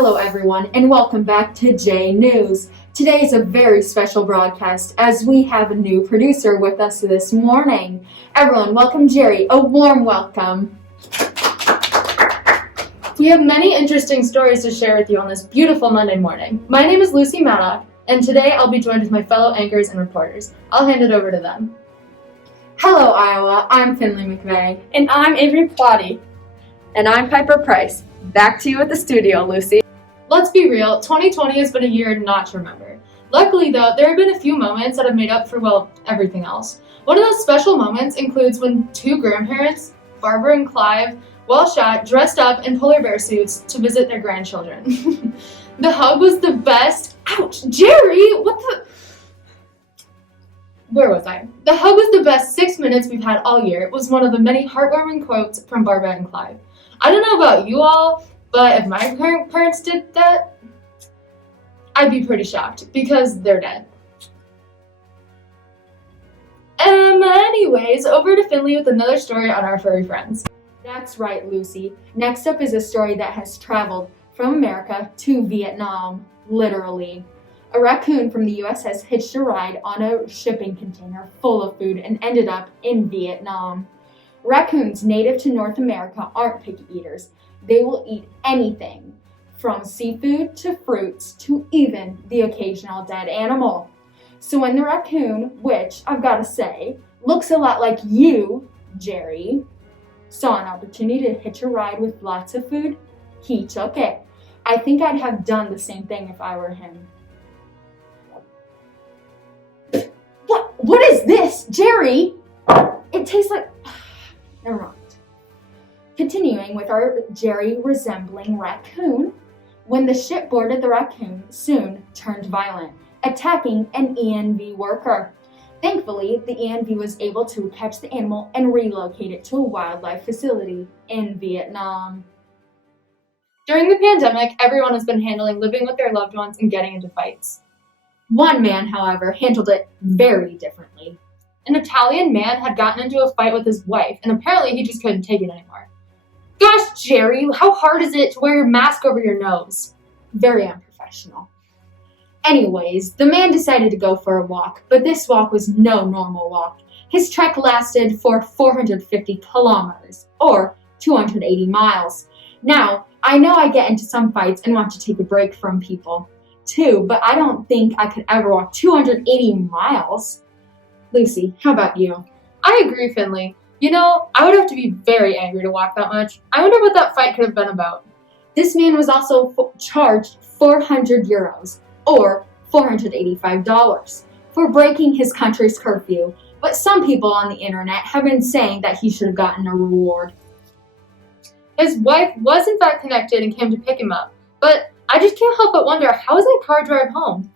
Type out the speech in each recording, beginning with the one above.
Hello everyone, and welcome back to J News. Today is a very special broadcast as we have a new producer with us this morning. Everyone, welcome Jerry. A warm welcome. We have many interesting stories to share with you on this beautiful Monday morning. My name is Lucy Maddock, and today I'll be joined with my fellow anchors and reporters. I'll hand it over to them. Hello Iowa, I'm Finley McVay. And I'm Avery Plathe. And I'm Piper Price. Back to you at the studio, Lucy. Let's be real, 2020 has been a year not to remember. Luckily though, there have been a few moments that have made up for, everything else. One of those special moments includes when two grandparents, Barbara and Clive, well shot, dressed up in polar bear suits to visit their grandchildren. The hug was the best. Ouch, Jerry, Where was I? The hug was the best 6 minutes we've had all year. It was one of the many heartwarming quotes from Barbara and Clive. I don't know about you all, but if my parents did that, I'd be pretty shocked because they're dead. Anyways, over to Finley with another story on our furry friends. That's right, Lucy. Next up is a story that has traveled from America to Vietnam, literally. A raccoon from the US has hitched a ride on a shipping container full of food and ended up in Vietnam. Raccoons native to North America aren't picky eaters. They will eat anything, from seafood to fruits to even the occasional dead animal. So when the raccoon, which I've got to say, looks a lot like you, Jerry, saw an opportunity to hitch a ride with lots of food, he took it. I think I'd have done the same thing if I were him. What is this, Jerry? It tastes like... Never mind. Continuing with our Jerry resembling raccoon, when the ship boarded, the raccoon soon turned violent, attacking an ENV worker. Thankfully, the ENV was able to catch the animal and relocate it to a wildlife facility in Vietnam. During the pandemic, everyone has been handling living with their loved ones and getting into fights. One man, however, handled it very differently. An Italian man had gotten into a fight with his wife, and apparently he just couldn't take it anymore. Gosh, Jerry, how hard is it to wear your mask over your nose? Very unprofessional. Anyways, the man decided to go for a walk, but this walk was no normal walk. His trek lasted for 450 kilometers, or 280 miles. Now, I know I get into some fights and want to take a break from people, too, but I don't think I could ever walk 280 miles. Lucy, how about you? I agree, Finley. You know, I would have to be very angry to walk that much. I wonder what that fight could have been about. This man was also charged 400 euros, or $485, for breaking his country's curfew, but some people on the internet have been saying that he should have gotten a reward. His wife was in fact connected and came to pick him up, but I just can't help but wonder, how is that car drive home?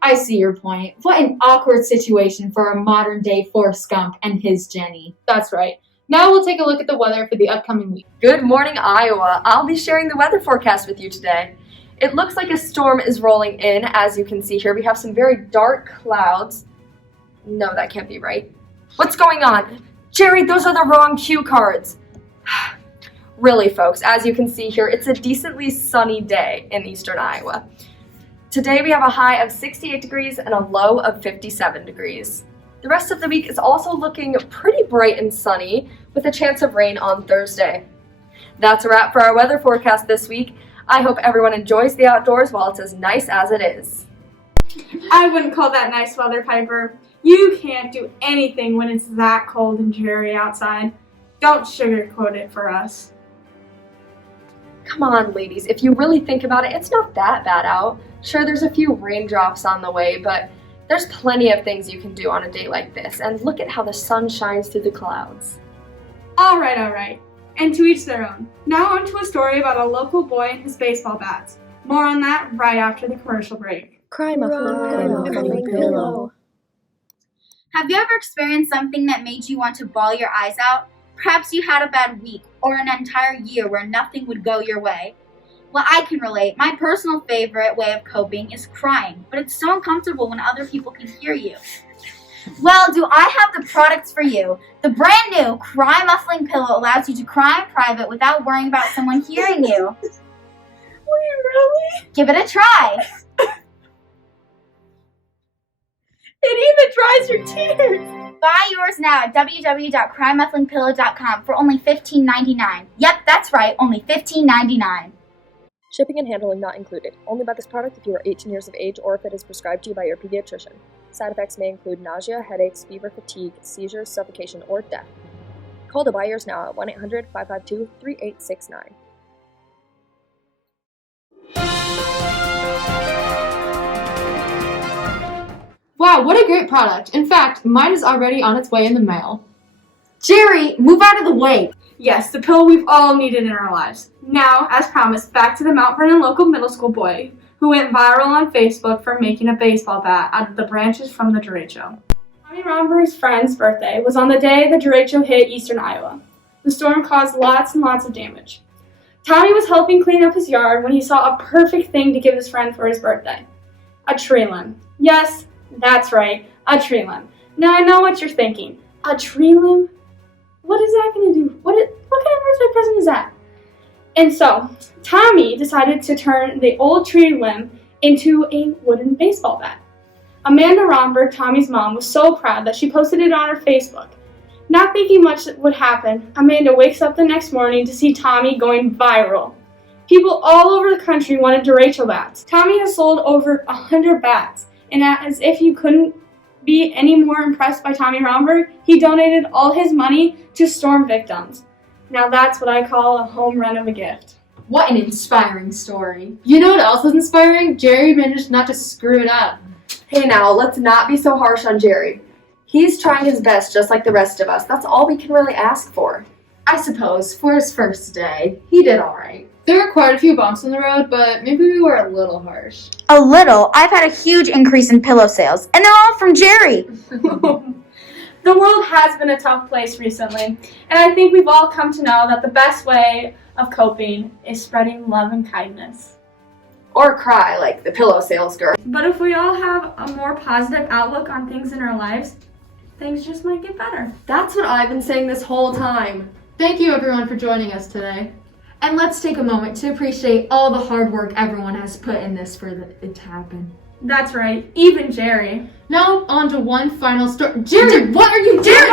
I see your point. What an awkward situation for a modern-day Forrest Gump and his Jenny. That's right. Now we'll take a look at the weather for the upcoming week. Good morning, Iowa. I'll be sharing the weather forecast with you today. It looks like a storm is rolling in. As you can see here, we have some very dark clouds. No, that can't be right. What's going on? Jerry, those are the wrong cue cards. Really, folks, as you can see here, it's a decently sunny day in eastern Iowa. Today we have a high of 68 degrees and a low of 57 degrees. The rest of the week is also looking pretty bright and sunny with a chance of rain on Thursday. That's a wrap for our weather forecast this week. I hope everyone enjoys the outdoors while it's as nice as it is. I wouldn't call that nice weather, Piper. You can't do anything when it's that cold and dreary outside. Don't sugarcoat it for us. Come on, ladies, if you really think about it, it's not that bad out. Sure, there's a few raindrops on the way, but there's plenty of things you can do on a day like this, and look at how the sun shines through the clouds. All right. And to each their own. Now on to a story about a local boy and his baseball bats. More on that right after the commercial break. Cry muffling pillow. Have you ever experienced something that made you want to bawl your eyes out? Perhaps you had a bad week or an entire year where nothing would go your way. Well, I can relate. My personal favorite way of coping is crying, but it's so uncomfortable when other people can hear you. Well, do I have the products for you? The brand new Cry Muffling Pillow allows you to cry in private without worrying about someone hearing you. Really? Give it a try. It even dries your tears. Buy yours now at www.crymufflingpillow.com for only $15.99. Yep, that's right, only $15.99. Shipping and handling not included. Only buy this product if you are 18 years of age or if it is prescribed to you by your pediatrician. Side effects may include nausea, headaches, fever, fatigue, seizures, suffocation, or death. Call to buy yours now at 1-800-552-3869. Wow, what a great product. In fact, mine is already on its way in the mail. Jerry, move out of the way. Yes, the pillow we've all needed in our lives. Now, as promised, back to the Mount Vernon local middle school boy who went viral on Facebook for making a baseball bat out of the branches from the derecho. Tommy Romberg's friend's birthday was on the day the derecho hit eastern Iowa. The storm caused lots and lots of damage. Tommy was helping clean up his yard when he saw a perfect thing to give his friend for his birthday. A tree limb. Yes, that's right, a tree limb. Now I know what you're thinking. A tree limb? What is that going to do? What kind of birthday present is that? And so, Tommy decided to turn the old tree limb into a wooden baseball bat. Amanda Romberg, Tommy's mom, was so proud that she posted it on her Facebook. Not thinking much would happen, Amanda wakes up the next morning to see Tommy going viral. People all over the country wanted derecho bats. Tommy has sold over 100 bats, and as if you couldn't be any more impressed by Tommy Romberg, he donated all his money to storm victims. Now that's what I call a home run of a gift. What an inspiring story. You know what else is inspiring? Jerry managed not to screw it up. Hey now, let's not be so harsh on Jerry. He's trying his best just like the rest of us. That's all we can really ask for. I suppose for his first day, he did all right. There were quite a few bumps in the road, but maybe we were a little harsh. A little. I've had a huge increase in pillow sales, and they're all from Jerry. The world has been a tough place recently, and I think we've all come to know that the best way of coping is spreading love and kindness. Or cry like the pillow sales girl. But if we all have a more positive outlook on things in our lives, things just might get better. That's what I've been saying this whole time. Thank you everyone for joining us today. And let's take a moment to appreciate all the hard work everyone has put in this for it to happen. That's right, even Jerry. Now on to one final story. Jerry, what are you doing? Jerry,